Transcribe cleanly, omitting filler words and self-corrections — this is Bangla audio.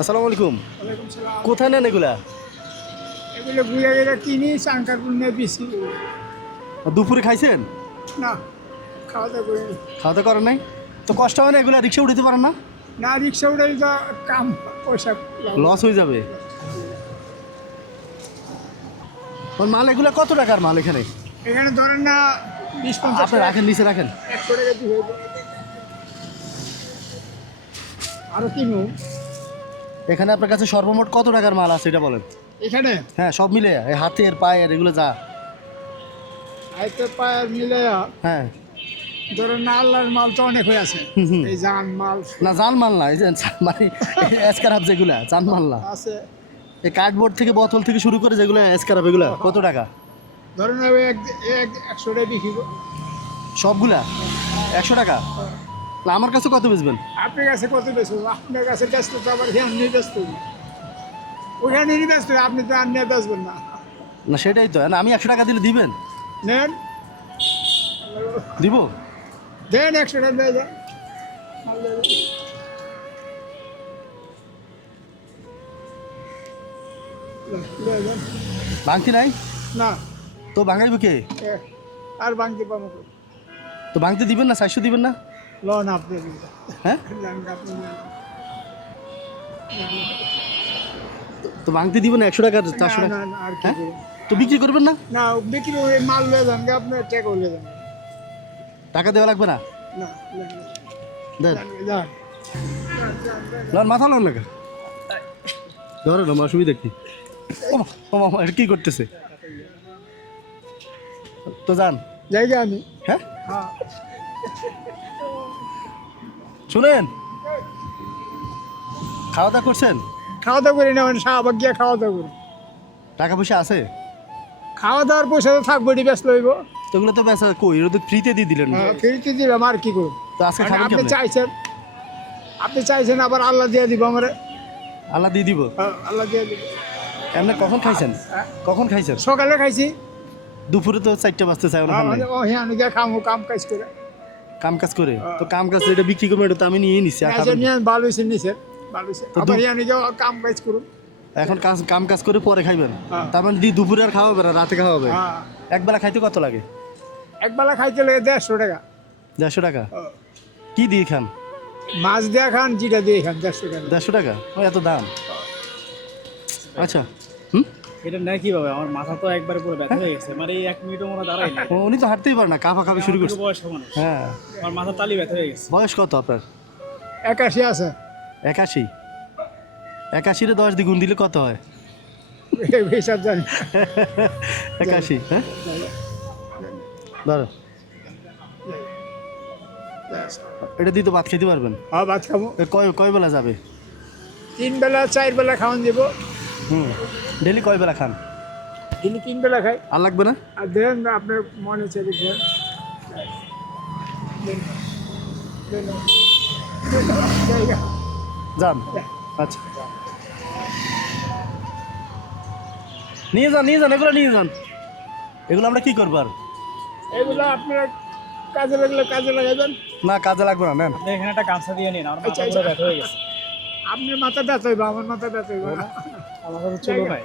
আসসালামু আলাইকুম। ওয়ালাইকুম সালাম। কোথায় নেন এগুলা? এগুলো ঘুরে গেলে কিনি চাঙ্কারপুর নিয়ে বেশি দুপুরে খাইছেন? না, খাওয়া দাওয়া করি খাওয়া দাওয়া করেন নাই? তো কষ্ট হয় না এগুলা? রিক্সা উঠাতে পারেন না? না। রিক্সা উঠে তো কাম পয়সা লস হয়ে যাবে। ওর মাল এগুলা কত টাকার মাল এখানে? এখানে ধরেন না 20-50 আপনি রাখেন, নিচে রাখেন। 100 টাকা দিয়ে আরো কিনু। এখানে আপনার কাছে সর্বমোট কত টাকার মাল আছে এটা বলেন। এখানে হ্যাঁ, সব মিলে এই হাতের পায়ের এগুলো যা। আইতে পায়ের মিলে হ্যাঁ, ধরেন না, আল্লাহর মাল তো অনেক হয়ে আছে। এই জান মাল না জান মাল না, এই যে মানে এসকারাপ যেগুলা জান মাল না। আছে। এই কার্ডবোর্ড থেকে বোতল থেকে শুরু করে যেগুলো এসকারাপ এগুলা কত টাকা? ধরেন 100 টাকা বিক্রি করবো। সবগুলা 100 টাকা? না, আমার কাছে কত বেচবেন? আপনার কাছে কত বেশি? আপনার কাছে ব্যস্ত তো আবার এমনি ব্যস্ত, ওখানে ব্যস্ত, আপনি তো আর নিয়ে বেচবেন না। না সেটাই তো, না আমি 100 টাকা দিলে দিবেন? নেন, দিব? দেন 100 টাকা দিয়ে যান। ভাঙতি নাই না, তো ভাঙাইব কে? আর ভাঙতে পাবো কই? তো ভাঙতে দিবেন না? 400 দিবেন না? লন আপনি হ্যাঁ, আপনি তো ভাঙতে দিবেন না 100 টাকা 400 টাকা? না, না, আর কি হ্যাঁ? করবেন? তো বিক্রি করবেন না? না, বিক্রি করে মাল লয়ে যান, আপনার টাকা লয়ে যান। টাকা দেওয়া লাগবে না? না, দেন, যান। লন মাথা লন লেখা ধরে না, অসুবিধা কি? এটা কি করতেছে? তো যান। জায়গা আমি। হ্যাঁ, হ্যাঁ, শুনেন, খাওয়া দাওয়া করছেন? খাওয়া দাওয়া করি না, মানে শাহবাগ গিয়ে খাওয়া দাওয়া করি। টাকা পয়সা আছে? খাওয়া দাওয়ার পয়সা তো থাকবো, এটি ব্যস্ত হইব। তো ওগুলো তো বেচা কই, এটা তো ফ্রিতে দিয়ে দিলেন। ফিরতে দিলাম, আর কি করব? তো আজকে মানে খাবেন আপনি কেমনে? চাইছেন আবার আল্লাহ দিয়ে দিব আমারে। আল্লাহ দিয়ে দিব? আল্লাহ দিয়ে দিব। এমনি কখন খাইছেন? কখন খাইছেন? সকালে খাইছি। দুপুরে তো 4টা বাজতে চাই না। হ্যাঁ, গিয়ে খামো কাম কাজ করে। কাম কাজ করে তো কাম কাজ এটা বিক্রি করবো, এটা তো আমি নিয়ে নিচ্ছি। আর খাবেন? ভালো হয়েছে নিচে, ভালো হয়েছে। আবার হিয়ানি গিয়ে কাম কাজ করুন। এখন কাম কাজ করে পরে খাইবেন? হ্যাঁ। তার মানে দুপুরে আর খাওয়া হবে না, রাতে খাওয়া হবে? হ্যাঁ, একবেলা খাইতে কত লাগে? একবেলা খাইতে লাগে 150 টাকা। 150 টাকা? কি দিয়ে খান? মাছ দিয়ে খান, জিরা দিয়ে খান, 150 টাকা। 150 টাকা? ও এত দাম? আচ্ছা, হুম। এটা নেয় কিভাবে? আমার মাথা তো একবারে পুরো ব্যথা হয়ে গেছে, মানে এই 1 মিনিটও মনে দাঁড়াই না। উনি তো হাঁটতেই পারে না, কাঁপা কাঁপি শুরু করছে। বয়স্ক মানুষ, হ্যাঁ, আমার মাথা তালি ব্যথা হয়ে গেছে। বয়স কত আপনার? 81 আছে। 81? 81 10 দিয়ে গুণ দিলে কত হয়? হিসাব জানি। 81? হ্যাঁ, ধরো এটা দিয়ে তো ভাত খেতে পারবেন। হ্যাঁ, ভাত খাবো। কয় বেলা যাবে? 3 বেলা 4 বেলা খাওয়ান দিব। ডেলি কয় বেলা খান? দিনে 3 বেলা খাই। আর লাগবে না? আর দেন আপনার মনে চাইলে দেন। জায়গা। যান। আচ্ছা, নিয়ে যান, এগুলো নিয়ে যান। এগুলো আমরা কি করবো আর? এগুলো আপনারা কাজে লাগলে কাজে লাগাবেন। না, কাজে লাগবে না, নেন। আপনি এখানে একটা গামছা দিয়ে নিন, আমার মাথা আচ্ছা, পুরো ব্যথা হয়ে গেছে। আপনার মাথা ব্যথা হইব, আমার মাথা ব্যথা হইব না। আমার কাছে চলো ভাই।